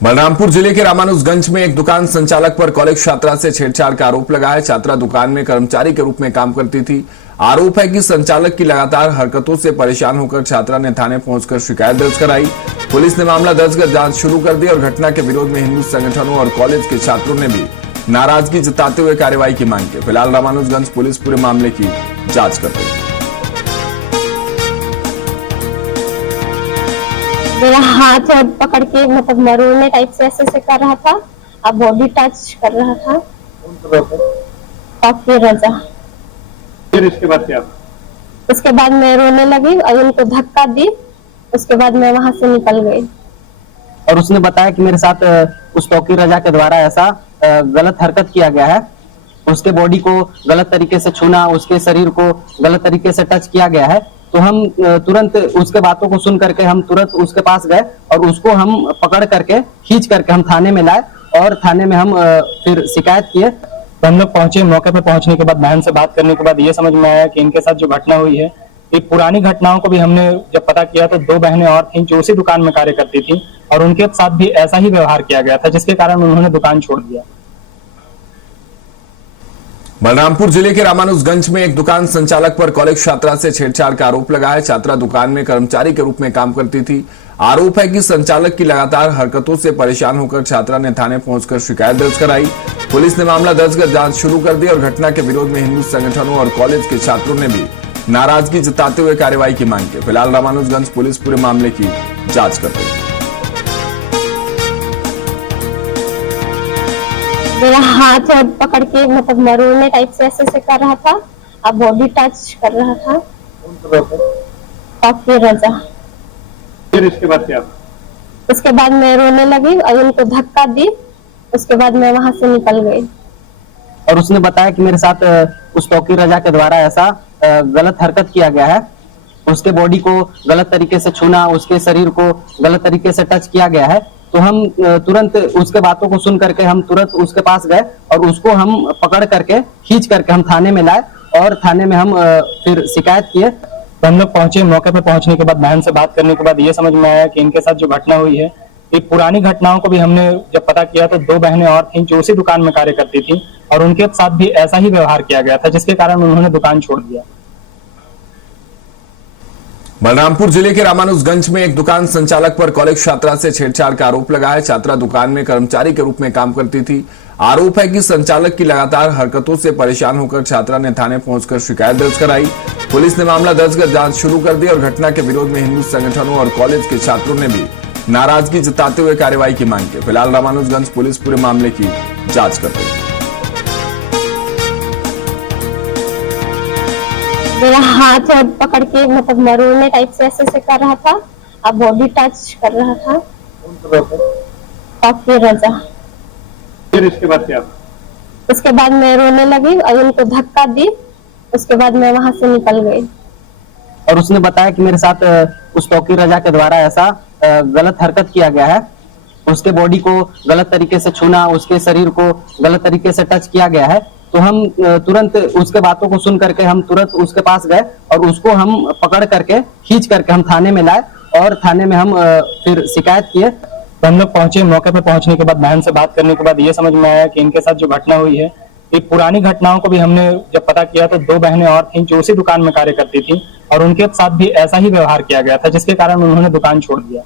बलरामपुर जिले के रामानुजगंज में एक दुकान संचालक पर कॉलेज छात्रा से छेड़छाड़ का आरोप लगा है। छात्रा दुकान में कर्मचारी के रूप में काम करती थी। आरोप है कि संचालक की लगातार हरकतों से परेशान होकर छात्रा ने थाने पहुंचकर शिकायत दर्ज कराई। पुलिस ने मामला दर्ज कर जांच शुरू कर दी और घटना के विरोध में हिंदू संगठनों और कॉलेज के छात्रों ने भी नाराजगी जताते हुए कार्रवाई की मांग की। फिलहाल रामानुजगंज पुलिस पूरे मामले की जांच कर रही है। मेरा हाथ पकड़ के मतलब मरोड़ने टाइप से ऐसे कर रहा था। अब बॉडी टच कर रहा था। काफी रजा। फिर इसके बाद क्या? उसके बाद मैं रोने लगी और उनको धक्का दी। उसके बाद मैं वहां से निकल गई। और उसने बताया कि मेरे साथ उस तौकीर रजा के द्वारा ऐसा गलत हरकत किया गया है। उसके बॉडी को गलत तरीके से छूना, उसके शरीर को गलत तरीके से टच किया गया है। तो हम तुरंत उसके बातों को सुन करके हम तुरंत उसके पास गए और उसको हम पकड़ करके खींच करके हम थाने में लाए और थाने में हम फिर शिकायत किए। तो हम लोग पहुंचे। मौके पे पहुंचने के बाद बहन से बात करने के बाद ये समझ में आया कि इनके साथ जो घटना हुई है, एक पुरानी घटनाओं को भी हमने जब पता किया तो 2 बहनें और थीं जो उसी दुकान में कार्य करती थी और उनके साथ भी ऐसा ही व्यवहार किया गया था, जिसके कारण उन्होंने दुकान छोड़ दिया। बलरामपुर जिले के रामानुजगंज में एक दुकान संचालक पर कॉलेज छात्रा से छेड़छाड़ का आरोप लगा है। छात्रा दुकान में कर्मचारी के रूप में काम करती थी। आरोप है कि संचालक की लगातार हरकतों से परेशान होकर छात्रा ने थाने पहुंचकर शिकायत दर्ज कराई। पुलिस ने मामला दर्ज कर जांच शुरू कर दी और घटना के विरोध में हिंदू संगठनों और कॉलेज के छात्रों ने भी नाराजगी जताते हुए कार्रवाई की मांग की। फिलहाल रामानुजगंज पुलिस पूरे मामले की जांच कर रही है। मेरा हाथ पकड़ के मतलब मरोड़ने टाइप से ऐसे कर रहा था। अब बॉडी टच कर रहा था। काफी रजा। फिर इसके बाद क्या? उसके बाद मैं रोने लगी और उनको धक्का दी। उसके बाद मैं वहां से निकल गई। और उसने बताया कि मेरे साथ उस तौकीर रजा के द्वारा ऐसा गलत हरकत किया गया है। उसके बॉडी को गलत तरीके से छूना, उसके शरीर को गलत तरीके से टच किया गया है। तो हम तुरंत उसके बातों को सुन करके हम तुरंत उसके पास गए और उसको हम पकड़ करके खींच करके हम थाने में लाए और थाने में हम फिर शिकायत किए। तो हम लोग पहुंचे। मौके पे पहुंचने के बाद बहन से बात करने के बाद ये समझ में आया कि इनके साथ जो घटना हुई है, एक पुरानी घटनाओं को भी हमने जब पता किया तो 2 बहनें और थीं जो उसी दुकान में कार्य करती थी और उनके साथ भी ऐसा ही व्यवहार किया गया था, जिसके कारण उन्होंने दुकान छोड़ दिया। बलरामपुर जिले के रामानुजगंज में एक दुकान संचालक पर कॉलेज छात्रा से छेड़छाड़ का आरोप लगा है। छात्रा दुकान में कर्मचारी के रूप में काम करती थी। आरोप है कि संचालक की लगातार हरकतों से परेशान होकर छात्रा ने थाने पहुंचकर शिकायत दर्ज कराई। पुलिस ने मामला दर्ज कर जांच शुरू कर दी और घटना के विरोध में हिंदू संगठनों और कॉलेज के छात्रों ने भी नाराजगी जताते हुए कार्रवाई की मांग की। फिलहाल रामानुजगंज पुलिस पूरे मामले की जांच कर रही है। मेरा हाथ पकड़ के मतलब मरोड़ने टाइप से ऐसे कर रहा था। अब बॉडी टच कर रहा था। काफी रजा। फिर इसके बाद क्या? उसके बाद मैं रोने लगी और उनको धक्का दी। उसके बाद मैं वहां से निकल गई। और उसने बताया कि मेरे साथ उस तौकीर रजा के द्वारा ऐसा गलत हरकत किया गया है। उसके बॉडी को गलत तरीके से छूना, उसके शरीर को गलत तरीके से टच किया गया है। तो हम तुरंत उसके बातों को सुन करके हम तुरंत उसके पास गए और उसको हम पकड़ करके खींच करके हम थाने में लाए और थाने में हम फिर शिकायत किए। तो हम लोग पहुंचे। मौके पे पहुंचने के बाद बहन से बात करने के बाद ये समझ में आया कि इनके साथ जो घटना हुई है, एक पुरानी घटनाओं को भी हमने जब पता किया तो 2 बहनें और थीं जो उसी दुकान में कार्य करती थी और उनके साथ भी ऐसा ही व्यवहार किया गया था, जिसके कारण उन्होंने दुकान छोड़ दिया।